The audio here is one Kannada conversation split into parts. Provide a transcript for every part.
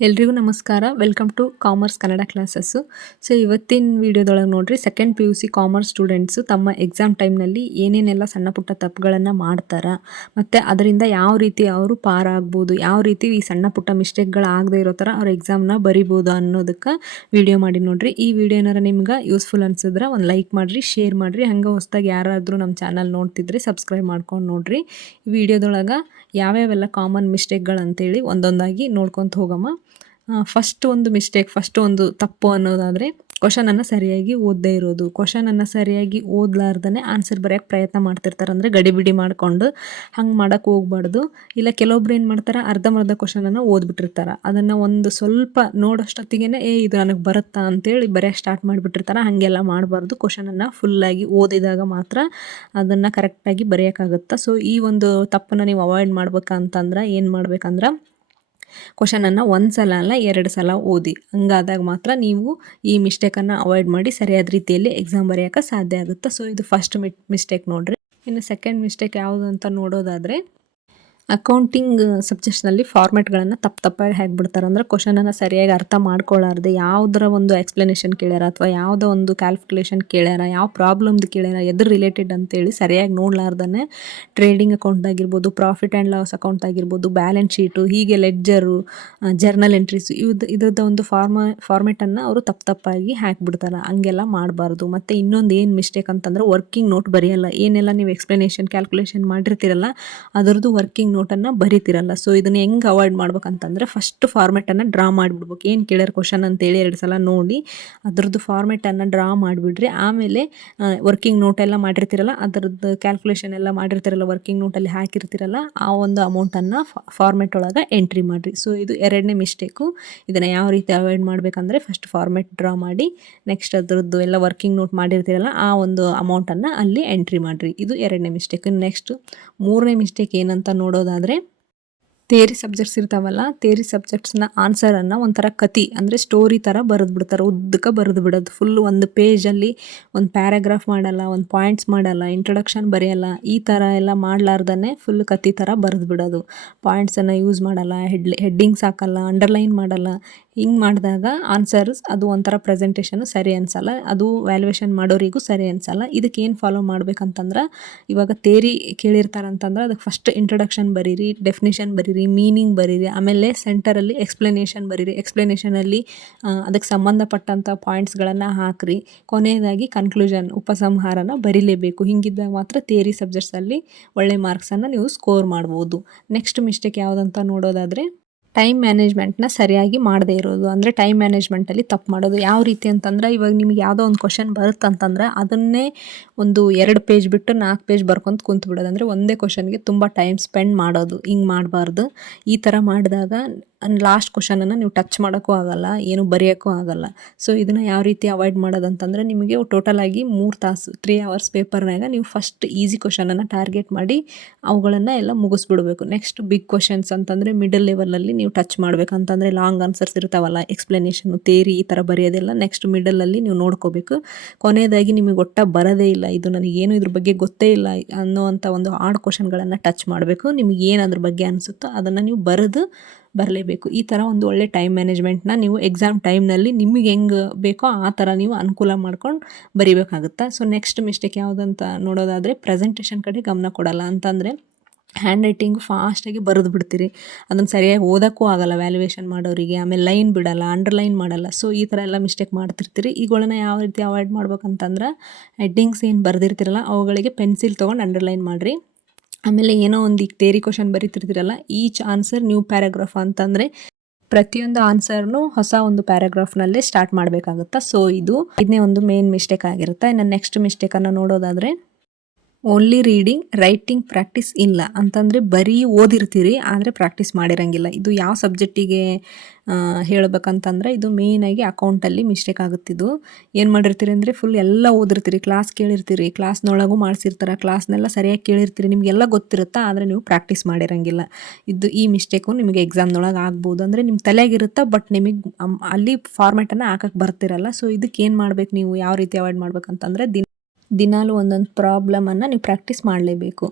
ಎಲ್ರಿಗೂ ನಮಸ್ಕಾರ. Welcome to commerce Kannada classes. So ಇವತ್ತಿನ ವಿಡಿಯೋದೊಳಗೆ ನೋಡ್ರಿ, second P U C commerce students ತಮ್ಮ ಎಕ್ಸಾಮ್ ಟೈಮ್ನಲ್ಲಿ ಏನೇನೆಲ್ಲ ಸಣ್ಣ ಪುಟ್ಟ ತಪ್ಪುಗಳನ್ನು ಮಾಡ್ತಾರೆ, ಮತ್ತು ಅದರಿಂದ ಯಾವ ರೀತಿ ಅವರು ಪಾರಾಗ್ಬೋದು, ಯಾವ ರೀತಿ ಈ ಸಣ್ಣ ಪುಟ್ಟ ಮಿಸ್ಟೇಕ್ಗಳು ಆಗದೆ ಇರೋ ಥರ ಅವ್ರ ಎಕ್ಸಾಮ್ನ ಬರಿಬೋದು ಅನ್ನೋದಕ್ಕೆ ವಿಡಿಯೋ ಮಾಡಿ ನೋಡ್ರಿ. ಈ ವಿಡಿಯೋ ಏನಾರ ನಿಮ್ಗೆ ಯೂಸ್ಫುಲ್ ಅನ್ಸಿದ್ರೆ ಒಂದು ಲೈಕ್ ಮಾಡಿರಿ, ಶೇರ್ ಮಾಡಿರಿ. ಹಂಗೆ ಹೊಸ್ದಾಗಿ ಯಾರಾದರೂ ನಮ್ಮ ಚಾನಲ್ ನೋಡ್ತಿದ್ರೆ ಸಬ್ಸ್ಕ್ರೈಬ್ ಮಾಡ್ಕೊಂಡು ನೋಡ್ರಿ. ಈ ವಿಡಿಯೋದೊಳಗೆ ಯಾವ್ಯಾವೆಲ್ಲ ಕಾಮನ್ ಮಿಸ್ಟೇಕ್ಗಳು ಅಂತೇಳಿ ಒಂದೊಂದಾಗಿ ನೋಡ್ಕೊತ ಹೋಗಮ್ಮ. ಫಸ್ಟ್ ಒಂದು ತಪ್ಪು ಅನ್ನೋದಾದರೆ ಕ್ವಶನನ್ನು ಸರಿಯಾಗಿ ಓದದೇ ಇರೋದು. ಕ್ವಶನನ್ನು ಸರಿಯಾಗಿ ಓದಲಾರ್ದೇ ಆನ್ಸರ್ ಬರೆಯೋಕ್ಕೆ ಪ್ರಯತ್ನ ಮಾಡ್ತಿರ್ತಾರೆ, ಅಂದರೆ ಗಡಿಬಿಡಿ ಮಾಡಿಕೊಂಡು. ಹಂಗೆ ಮಾಡೋಕ್ಕೆ ಹೋಗ್ಬಾರ್ದು. ಇಲ್ಲ ಕೆಲವೊಬ್ರು ಏನು ಮಾಡ್ತಾರೆ, ಅರ್ಧಂಬರ್ಧ ಕ್ವಶನನ್ನು ಓದ್ಬಿಟ್ಟಿರ್ತಾರೆ. ಅದನ್ನು ಒಂದು ಸ್ವಲ್ಪ ನೋಡೋಷ್ಟೊತ್ತಿಗೆ ಇದು ನನಗೆ ಬರುತ್ತಾ ಅಂತೇಳಿ ಬರೆಯೋಕ್ಕೆ ಸ್ಟಾರ್ಟ್ ಮಾಡಿಬಿಟ್ಟಿರ್ತಾರೆ. ಹಾಗೆಲ್ಲ ಮಾಡಬಾರ್ದು. ಕ್ವಶನನ್ನು ಫುಲ್ಲಾಗಿ ಓದಿದಾಗ ಮಾತ್ರ ಅದನ್ನು ಕರೆಕ್ಟಾಗಿ ಬರೆಯೋಕ್ಕಾಗುತ್ತೆ. ಸೊ ಈ ಒಂದು ತಪ್ಪನ್ನು ನೀವು ಅವಾಯ್ಡ್ ಮಾಡ್ಬೇಕಂತಂದ್ರೆ ಏನು ಮಾಡ್ಬೇಕಂದ್ರೆ, ಕ್ವಶನನ್ನು ಒಂದು ಸಲ ಅಲ್ಲ 2 ಸಲ ಓದಿ. ಹಂಗಾದಾಗ ಮಾತ್ರ ನೀವು ಈ ಮಿಸ್ಟೇಕನ್ನು ಅವಾಯ್ಡ್ ಮಾಡಿ ಸರಿಯಾದ ರೀತಿಯಲ್ಲಿ ಎಕ್ಸಾಮ್ ಬರೆಯೋಕ್ಕೆ ಸಾಧ್ಯ ಆಗುತ್ತೆ. ಸೊ ಇದು ಫಸ್ಟ್ ಮಿಸ್ಟೇಕ್ ನೋಡ್ರಿ. ಇನ್ನು ಸೆಕೆಂಡ್ ಮಿಸ್ಟೇಕ್ ಯಾವುದು ಅಂತ ನೋಡೋದಾದರೆ, ಅಕೌಂಟಿಂಗ್ ಸಬ್ಜೆಕ್ಟ್ಸ್ನಲ್ಲಿ ಫಾರ್ಮೆಟ್ಗಳನ್ನು ತಪ್ಪಾಗಿ ಹಾಕ್ಬಿಡ್ತಾರೆ. ಅಂದರೆ ಕ್ವಶನನ್ನು ಸರಿಯಾಗಿ ಅರ್ಥ ಮಾಡ್ಕೊಳ್ಳಾರ್ದೆ ಯಾವುದರ ಒಂದು ಎಕ್ಸ್ಪ್ಲನೇಷನ್ ಕೇಳ್ಯಾರ, ಅಥವಾ ಯಾವುದೋ ಒಂದು ಕ್ಯಾಲ್ಕುಲೇಷನ್ ಕೇಳ್ಯಾರ, ಯಾವ ಪ್ರಾಬ್ಲಮ್ದು ಕೇಳ್ಯಾರ, ಎದ್ರ ರಿಲೇಟೆಡ್ ಅಂತೇಳಿ ಸರಿಯಾಗಿ ನೋಡ್ಲಾರ್ದೇ ಟ್ರೇಡಿಂಗ್ ಅಕೌಂಟ್ ಆಗಿರ್ಬೋದು, ಪ್ರಾಫಿಟ್ ಆ್ಯಂಡ್ ಲಾಸ್ ಅಕೌಂಟ್ ಆಗಿರ್ಬೋದು, ಬ್ಯಾಲೆನ್ಸ್ ಶೀಟು, ಹೀಗೆ ಲೆಡ್ಜರು, ಜರ್ನಲ್ ಎಂಟ್ರೀಸು, ಇದ್ರದ್ದು ಒಂದು ಫಾರ್ಮೆಟನ್ನು ಅವರು ತಪ್ಪಾಗಿ ಹಾಕಿಬಿಡ್ತಾರೆ. ಹಂಗೆಲ್ಲ ಮಾಡಬಾರ್ದು. ಮತ್ತು ಇನ್ನೊಂದು ಏನು ಮಿಸ್ಟೇಕ್ ಅಂತಂದ್ರೆ, ವರ್ಕಿಂಗ್ ನೋಟ್ ಬರೆಯಲ್ಲ. ಏನೆಲ್ಲ ನೀವು ಎಕ್ಸ್ಪ್ಲನೇಷನ್ ಕ್ಯಾಲ್ಕುಲೇಷನ್ ಮಾಡಿರ್ತೀರಲ್ಲ, ಅದರದ್ದು ವರ್ಕಿಂಗ್ ನೋಟನ್ನು ಬರೀತಿರಲ್ಲ. ಸೊ ಇದನ್ನು ಹೆಂಗೆ ಅವಾಯ್ಡ್ ಮಾಡ್ಬೇಕಂತಂದರೆ, ಫಸ್ಟ್ ಫಾರ್ಮೆಟನ್ನು ಡ್ರಾ ಮಾಡಿಬಿಡ್ಬೇಕು. ಏನು ಕೇಳ್ಯಾರ ಕ್ವಶನ್ ಅಂತೇಳಿ 2 ಸಲ ನೋಡಿ ಅದರದ್ದು ಫಾರ್ಮೆಟನ್ನು ಡ್ರಾ ಮಾಡಿಬಿಡ್ರಿ. ಆಮೇಲೆ ವರ್ಕಿಂಗ್ ನೋಟೆಲ್ಲ ಮಾಡಿರ್ತೀರಲ್ಲ, ಅದರದ್ದು ಕ್ಯಾಲ್ಕುಲೇಷನ್ ಎಲ್ಲ ಮಾಡಿರ್ತೀರಲ್ಲ, ವರ್ಕಿಂಗ್ ನೋಟಲ್ಲಿ ಹಾಕಿರ್ತೀರಲ್ಲ, ಆ ಒಂದು ಅಮೌಂಟನ್ನು ಫಾರ್ಮೆಟ್ ಒಳಗೆ ಎಂಟ್ರಿ ಮಾಡಿರಿ. ಸೊ ಇದು 2ನೇ ಮಿಸ್ಟೇಕು. ಇದನ್ನು ಯಾವ ರೀತಿ ಅವಾಯ್ಡ್ ಮಾಡಬೇಕಂದ್ರೆ, ಫಸ್ಟ್ ಫಾರ್ಮೆಟ್ ಡ್ರಾ ಮಾಡಿ, ನೆಕ್ಸ್ಟ್ ಅದರದ್ದು ಎಲ್ಲ ವರ್ಕಿಂಗ್ ನೋಟ್ ಮಾಡಿರ್ತೀರಲ್ಲ, ಆ ಒಂದು ಅಮೌಂಟನ್ನು ಅಲ್ಲಿ ಎಂಟ್ರಿ ಮಾಡಿರಿ. ಇದು 2ನೇ ಮಿಸ್ಟೇಕ್. ನೆಕ್ಸ್ಟ್ 3ನೇ ಮಿಸ್ಟೇಕ್ ಏನಂತ ನೋಡೋದಾದರೆ, ಥಿಯರಿ ಸಬ್ಜೆಕ್ಟ್ಸ್ ಇರ್ತಾವಲ್ಲ, ಥಿಯರಿ ಸಬ್ಜೆಕ್ಟ್ಸ್ನ ಆನ್ಸರನ್ನು ಒಂಥರ ಕತೆ, ಅಂದರೆ ಸ್ಟೋರಿ ಥರ ಬರೆದು ಬಿಡ್ತಾರೆ. ಉದ್ದಕ್ಕೆ ಬರೆದು ಬಿಡೋದು. ಫುಲ್ಲು ಒಂದು ಪೇಜಲ್ಲಿ ಒಂದು ಪ್ಯಾರಾಗ್ರಾಫ್ ಮಾಡಲ್ಲ, ಒಂದು ಪಾಯಿಂಟ್ಸ್ ಮಾಡಲ್ಲ, ಇಂಟ್ರೊಡಕ್ಷನ್ ಬರೆಯಲ್ಲ. ಈ ಥರ ಎಲ್ಲ ಮಾಡಲಾರ್ದೇ ಫುಲ್ ಕತೆ ಥರ ಬರೆದು ಬಿಡೋದು. ಪಾಯಿಂಟ್ಸನ್ನು ಯೂಸ್ ಮಾಡಲ್ಲ, ಹೆಡ್ಡಿಂಗ್ಸ್ ಹಾಕಲ್ಲ, ಅಂಡರ್ಲೈನ್ ಮಾಡಲ್ಲ. ಹಿಂಗೆ ಮಾಡಿದಾಗ ಆನ್ಸರ್ಸ್ ಅದು ಒಂಥರ ಪ್ರೆಸೆಂಟೇಷನು ಸರಿ ಅನಿಸಲ್ಲ, ಅದು ವ್ಯಾಲ್ಯೂಯೇಷನ್ ಮಾಡೋರಿಗೂ ಸರಿ ಅನಿಸಲ್ಲ. ಇದಕ್ಕೆ ಏನು ಫಾಲೋ ಮಾಡ್ಬೇಕಂತಂದ್ರೆ, ಇವಾಗ ಥಿಯರಿ ಕೇಳಿರ್ತಾರಂತಂದ್ರೆ ಅದಕ್ಕೆ ಫಸ್ಟ್ ಇಂಟ್ರೊಡಕ್ಷನ್ ಬರೀರಿ, ಡೆಫಿನೇಷನ್ ಬರೀರಿ, ಮೀನಿಂಗ್ ಬರೀರಿ, ಆಮೇಲೆ ಸೆಂಟರಲ್ಲಿ ಎಕ್ಸ್ಪ್ಲನೇಷನ್ ಬರೀರಿ. ಎಕ್ಸ್ಪ್ಲನೇಷನಲ್ಲಿ ಅದಕ್ಕೆ ಸಂಬಂಧಪಟ್ಟಂಥ ಪಾಯಿಂಟ್ಸ್ಗಳನ್ನು ಹಾಕಿರಿ. ಕೊನೆಯದಾಗಿ ಕನ್ಕ್ಲೂಷನ್, ಉಪಸಂಹಾರನ ಬರೀಲೇಬೇಕು. ಹಿಂಗಿದ್ದಾಗ ಮಾತ್ರ ಥಿಯರಿ ಸಬ್ಜೆಕ್ಟ್ಸಲ್ಲಿ ಒಳ್ಳೆ ಮಾರ್ಕ್ಸನ್ನು ನೀವು ಸ್ಕೋರ್ ಮಾಡ್ಬೋದು. ನೆಕ್ಸ್ಟ್ ಮಿಸ್ಟೇಕ್ ಯಾವುದಂತ ನೋಡೋದಾದರೆ, ಟೈಮ್ ಮ್ಯಾನೇಜ್ಮೆಂಟ್ನ ಸರಿಯಾಗಿ ಮಾಡದೇ ಇರೋದು. ಅಂದರೆ ಟೈಮ್ ಮ್ಯಾನೇಜ್ಮೆಂಟಲ್ಲಿ ತಪ್ಪು ಮಾಡೋದು. ಯಾವ ರೀತಿ ಅಂತಂದ್ರೆ, ಇವಾಗ ನಿಮಗೆ ಯಾವುದೋ ಒಂದು ಕ್ವಶನ್ ಬರುತ್ತಂತಂದ್ರೆ ಅದನ್ನೇ ಒಂದು 2 ಪೇಜ್ ಬಿಟ್ಟು 4 ಪೇಜ್ ಬರ್ಕೊಂತ ಕುಂತ್ಬಿಡೋದು. ಅಂದರೆ ಒಂದೇ ಕ್ವಶನ್ಗೆ ತುಂಬ ಟೈಮ್ ಸ್ಪೆಂಡ್ ಮಾಡೋದು. ಹಿಂಗೆ ಮಾಡಬಾರ್ದು. ಈ ಥರ ಮಾಡಿದಾಗ ಲಾಸ್ಟ್ ಕ್ವಶನನ್ನು ನೀವು ಟಚ್ ಮಾಡೋಕ್ಕೂ ಆಗಲ್ಲ, ಏನು ಬರೆಯೋಕ್ಕೂ ಆಗಲ್ಲ. ಸೊ ಇದನ್ನು ಯಾವ ರೀತಿ ಅವಾಯ್ಡ್ ಮಾಡೋದಂತಂದರೆ, ನಿಮಗೆ ಟೋಟಲಾಗಿ 3 ತಾಸು 3 ಅವರ್ಸ್ ಪೇಪರ್ನಾಗ ನೀವು ಫಸ್ಟ್ ಈಸಿ ಕ್ವಶನನ್ನು ಟಾರ್ಗೆಟ್ ಮಾಡಿ ಅವುಗಳನ್ನು ಎಲ್ಲ ಮುಗಿಸ್ಬಿಡ್ಬೇಕು. ನೆಕ್ಸ್ಟ್ ಬಿಗ್ ಕ್ವಶನ್ಸ್ ಅಂತಂದರೆ ಮಿಡಲ್ ಲೆವೆಲಲ್ಲಿ ನೀವು ಟಚ್ ಮಾಡಬೇಕಂತಂದರೆ, ಲಾಂಗ್ ಆನ್ಸರ್ಸ್ ಇರ್ತಾವಲ್ಲ, ಎಕ್ಸ್ಪ್ಲನೇಷನು, ಥಿಯರಿ ಈ ಥರ ಬರೆಯೋದಿಲ್ಲ. ನೆಕ್ಸ್ಟ್ ಮಿಡಲಲ್ಲಿ ನೀವು ನೋಡ್ಕೋಬೇಕು. ಕೊನೆಯದಾಗಿ ನಿಮಗೆ ಬರೋದೇ ಇಲ್ಲ, ಇದು ನನಗೇನು ಇದ್ರ ಬಗ್ಗೆ ಗೊತ್ತೇ ಇಲ್ಲ ಅನ್ನೋವಂಥ ಒಂದು ಹಾರ್ಡ್ ಕ್ವಶನ್ಗಳನ್ನು ಟಚ್ ಮಾಡಬೇಕು. ನಿಮಗೆ ಏನು ಅದ್ರ ಬಗ್ಗೆ ಅನಿಸುತ್ತೋ ಅದನ್ನು ನೀವು ಬರಲೇಬೇಕು. ಈ ಥರ ಒಂದು ಒಳ್ಳೆ ಟೈಮ್ ಮ್ಯಾನೇಜ್ಮೆಂಟ್ನ ನೀವು ಎಕ್ಸಾಮ್ ಟೈಮ್ನಲ್ಲಿ ನಿಮಗೆ ಹೆಂಗೆ ಬೇಕೋ ಆ ಥರ ನೀವು ಅನುಕೂಲ ಮಾಡ್ಕೊಂಡು ಬರಿಬೇಕಾಗುತ್ತೆ. ಸೊ ನೆಕ್ಸ್ಟ್ ಮಿಸ್ಟೇಕ್ ಯಾವುದಂತ ನೋಡೋದಾದರೆ, ಪ್ರೆಸೆಂಟೇಷನ್ ಕಡೆ ಗಮನ ಕೊಡಲ್ಲ. ಅಂತಂದರೆ ಹ್ಯಾಂಡ್ ರೈಟಿಂಗು ಫಾಸ್ಟಾಗಿ ಬರೆದು ಬಿಡ್ತೀರಿ, ಅದನ್ನು ಸರಿಯಾಗಿ ಓದೋಕ್ಕೂ ಆಗಲ್ಲ ವ್ಯಾಲ್ಯೂಯೇಷನ್ ಮಾಡೋರಿಗೆ. ಆಮೇಲೆ ಲೈನ್ ಬಿಡಲ್ಲ, ಅಂಡರ್ಲೈನ್ ಮಾಡಲ್ಲ. ಸೊ ಈ ಥರ ಎಲ್ಲ ಮಿಸ್ಟೇಕ್ ಮಾಡ್ತಿರ್ತೀರಿ. ಇವುಗಳನ್ನ ಯಾವ ರೀತಿ ಅವಾಯ್ಡ್ ಮಾಡ್ಬೇಕಂತಂದ್ರೆ, ಹೆಡ್ಡಿಂಗ್ಸ್ ಏನು ಬರೆದಿರ್ತೀರಲ್ಲ ಅವುಗಳಿಗೆ ಪೆನ್ಸಿಲ್ ತೊಗೊಂಡು ಅಂಡರ್ಲೈನ್ ಮಾಡಿರಿ. ಆಮೇಲೆ ಏನೋ ಒಂದು ಈಗ ಥಿಯರಿ ಕ್ವಶನ್ ಬರೀತಿರ್ತೀರಲ್ಲ, ಈಚ್ ಆನ್ಸರ್ ನ್ಯೂ ಪ್ಯಾರಾಗ್ರಾಫ್ ಅಂತಂದರೆ ಪ್ರತಿಯೊಂದು ಆನ್ಸರ್ನು ಹೊಸ ಒಂದು ಪ್ಯಾರಾಗ್ರಾಫ್ನಲ್ಲೇ ಸ್ಟಾರ್ಟ್ ಮಾಡಬೇಕಾಗುತ್ತೆ. ಸೊ ಇದನ್ನೇ ಒಂದು ಮೇನ್ ಮಿಸ್ಟೇಕ್ ಆಗಿರುತ್ತೆ. ಇನ್ನು ನೆಕ್ಸ್ಟ್ ಮಿಸ್ಟೇಕನ್ನು ನೋಡೋದಾದರೆ, ಓನ್ಲಿ ರೀಡಿಂಗ್ ರೈಟಿಂಗ್ ಪ್ರಾಕ್ಟೀಸ್ ಇಲ್ಲ. ಅಂತಂದರೆ ಬರೀ ಓದಿರ್ತೀರಿ ಆದರೆ ಪ್ರಾಕ್ಟೀಸ್ ಮಾಡಿರಂಗಿಲ್ಲ. ಇದು ಯಾವ ಸಬ್ಜೆಕ್ಟಿಗೆ ಹೇಳ್ಬೇಕಂತಂದ್ರೆ, ಇದು ಮೇಯ್ನಾಗಿ ಅಕೌಂಟಲ್ಲಿ ಮಿಸ್ಟೇಕ್ ಆಗುತ್ತಿದ್ದು. ಏನು ಮಾಡಿರ್ತೀರಿ ಅಂದರೆ, ಫುಲ್ ಎಲ್ಲ ಓದಿರ್ತೀರಿ, ಕ್ಲಾಸ್ ಕೇಳಿರ್ತೀರಿ, ಕ್ಲಾಸ್ನೊಳಗೂ ಮಾಡಿಸಿರ್ತಾರೆ, ಕ್ಲಾಸ್ನೆಲ್ಲ ಸರಿಯಾಗಿ ಕೇಳಿರ್ತೀರಿ, ನಿಮಗೆಲ್ಲ ಗೊತ್ತಿರುತ್ತೆ, ಆದರೆ ನೀವು ಪ್ರಾಕ್ಟೀಸ್ ಮಾಡಿರಂಗಿಲ್ಲ. ಈ ಮಿಸ್ಟೇಕು ನಿಮಗೆ ಎಕ್ಸಾಮ್ನೊಳಗೆ ಆಗ್ಬೋದು. ಅಂದರೆ ನಿಮ್ಮ ತಲೆಯಾಗಿರುತ್ತೆ, ಬಟ್ ನಿಮಗೆ ಅಲ್ಲಿ ಫಾರ್ಮೆಟನ್ನು ಹಾಕಕ್ಕೆ ಬರ್ತಿರಲ್ಲ. ಸೊ ಇದಕ್ಕೆ ಏನು ಮಾಡ್ಬೇಕು, ನೀವು ಯಾವ ರೀತಿ ಅವಾಯ್ಡ್ ಮಾಡ್ಬೇಕಂತಂದರೆ, ದಿನಾಲು ಒಂದೊಂದು ಪ್ರಾಬ್ಲಮನ್ನು ನೀವು ಪ್ರಾಕ್ಟೀಸ್ ಮಾಡಲೇಬೇಕು.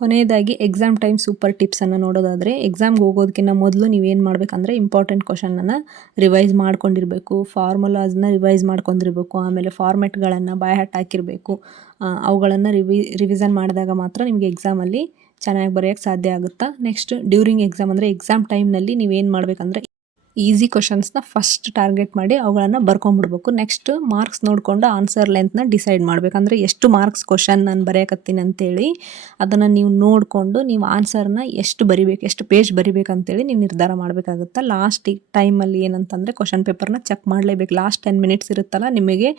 ಕೊನೆಯದಾಗಿ ಎಕ್ಸಾಮ್ ಟೈಮ್ ಸೂಪರ್ ಟಿಪ್ಸನ್ನು ನೋಡೋದಾದರೆ, ಎಕ್ಸಾಮ್ಗೆ ಹೋಗೋದಕ್ಕಿಂತ ಮೊದಲು ನೀವೇನು ಮಾಡಬೇಕಂದ್ರೆ ಇಂಪಾರ್ಟೆಂಟ್ ಕ್ವಶನನ್ನು ರಿವೈಸ್ ಮಾಡ್ಕೊಂಡಿರಬೇಕು, ಫಾರ್ಮುಲಾಸ್ನ ರಿವೈಸ್ ಮಾಡ್ಕೊಂಡಿರಬೇಕು, ಆಮೇಲೆ ಫಾರ್ಮೆಟ್ಗಳನ್ನು ಬೈ ಹಾರ್ಟ್ ಹಾಕಿರಬೇಕು. ಅವುಗಳನ್ನು ರಿವಿಷನ್ ಮಾಡಿದಾಗ ಮಾತ್ರ ನಿಮಗೆ ಎಕ್ಸಾಮಲ್ಲಿ ಚೆನ್ನಾಗಿ ಬರೆಯೋಕ್ಕೆ ಸಾಧ್ಯ ಆಗುತ್ತಾ. ನೆಕ್ಸ್ಟ್ ಡ್ಯೂರಿಂಗ್ ಎಕ್ಸಾಮ್ ಅಂದರೆ ಎಕ್ಸಾಮ್ ಟೈಮ್ನಲ್ಲಿ ನೀವೇನು ಮಾಡಬೇಕಂದ್ರೆ ಈಸಿ ಕ್ವಶನ್ಸ್ನ ಫಸ್ಟ್ ಟಾರ್ಗೆಟ್ ಮಾಡಿ ಅವುಗಳನ್ನು ಬರ್ಕೊಂಬಿಡ್ಬೇಕು. ನೆಕ್ಸ್ಟ್ ಮಾರ್ಕ್ಸ್ ನೋಡಿಕೊಂಡು ಆನ್ಸರ್ ಲೆಂತ್ನ ಡಿಸೈಡ್ ಮಾಡಬೇಕು. ಅಂದರೆ ಎಷ್ಟು ಮಾರ್ಕ್ಸ್ ಕ್ವಶನ್ ನಾನು ಬರೆಯಕತ್ತೀನಿ ಅಂತೇಳಿ ಅದನ್ನು ನೀವು ನೋಡಿಕೊಂಡು ನೀವು ಆನ್ಸರ್ನ ಎಷ್ಟು ಬರಿಬೇಕು, ಎಷ್ಟು ಪೇಜ್ ಬರಿಬೇಕಂತೇಳಿ ನೀವು ನಿರ್ಧಾರ ಮಾಡಬೇಕಾಗುತ್ತೆ. ಲಾಸ್ಟ್ ಟೈಮಲ್ಲಿ ಏನಂತಂದರೆ ಕ್ವಶನ್ ಪೇಪರ್ನ ಚೆಕ್ ಮಾಡಲೇಬೇಕು. ಲಾಸ್ಟ್ 10 ಮಿನಿಟ್ಸ್ ಇರುತ್ತಲ್ಲ, ನಿಮಗೆ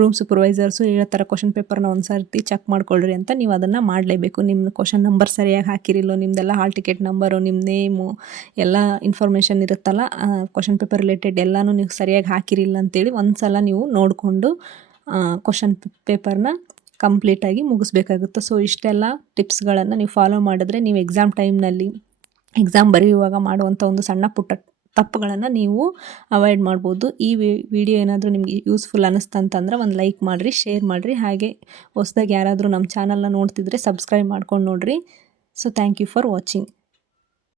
ರೂಮ್ ಸೂಪರ್ವೈಸರ್ಸು ಹೇಳ್ತಾರೆ ಕ್ವಶನ್ ಪೇಪರ್ನ ಒಂದು ಸರ್ತಿ ಚೆಕ್ ಮಾಡ್ಕೊಳ್ರಿ ಅಂತ. ನೀವು ಅದನ್ನು ಮಾಡಲೇಬೇಕು. ನಿಮ್ಮ ಕ್ವಶನ್ ನಂಬರ್ ಸರಿಯಾಗಿ ಹಾಕಿರಿಲ್ಲೋ, ನಿಮ್ಮದೆಲ್ಲ ಹಾಲ್ ಟಿಕೆಟ್ ನಂಬರು, ನಿಮ್ಮ ನೇಮು ಎಲ್ಲ ಇನ್ಫಾರ್ಮೇಷನ್ ಇರುತ್ತಲ್ಲ, ಕ್ವಶನ್ ಪೇಪರ್ ರಿಲೇಟೆಡ್ ಎಲ್ಲನೂ ನೀವು ಸರಿಯಾಗಿ ಹಾಕಿರಿಲ್ಲ ಅಂತೇಳಿ ಒಂದು ಸಲ ನೀವು ನೋಡಿಕೊಂಡು ಕ್ವಶನ್ ಪೇಪರ್ನ ಕಂಪ್ಲೀಟಾಗಿ ಮುಗಿಸ್ಬೇಕಾಗುತ್ತೆ. ಸೊ ಇಷ್ಟೆಲ್ಲ ಟಿಪ್ಸ್ಗಳನ್ನು ನೀವು ಫಾಲೋ ಮಾಡಿದ್ರೆ ನೀವು ಎಕ್ಸಾಮ್ ಟೈಮ್ನಲ್ಲಿ ಎಕ್ಸಾಮ್ ಬರೆಯುವಾಗ ಮಾಡುವಂಥ ಒಂದು ಸಣ್ಣ ಪುಟ್ಟ ತಪ್ಪುಗಳನ್ನು ನೀವು ಅವಾಯ್ಡ್ ಮಾಡ್ಬೋದು. ಈ ವಿಡಿಯೋ ಏನಾದರೂ ನಿಮಗೆ ಯೂಸ್ಫುಲ್ ಅನ್ನಿಸ್ತಂತಂದ್ರೆ ಒಂದು ಲೈಕ್ ಮಾಡಿರಿ, ಶೇರ್ ಮಾಡಿರಿ. ಹಾಗೆ ಹೊಸದಾಗಿ ಯಾರಾದರೂ ನಮ್ಮ ಚಾನಲ್ನ ನೋಡ್ತಿದ್ರೆ ಸಬ್ಸ್ಕ್ರೈಬ್ ಮಾಡ್ಕೊಂಡು ನೋಡಿರಿ. So thank you for watching.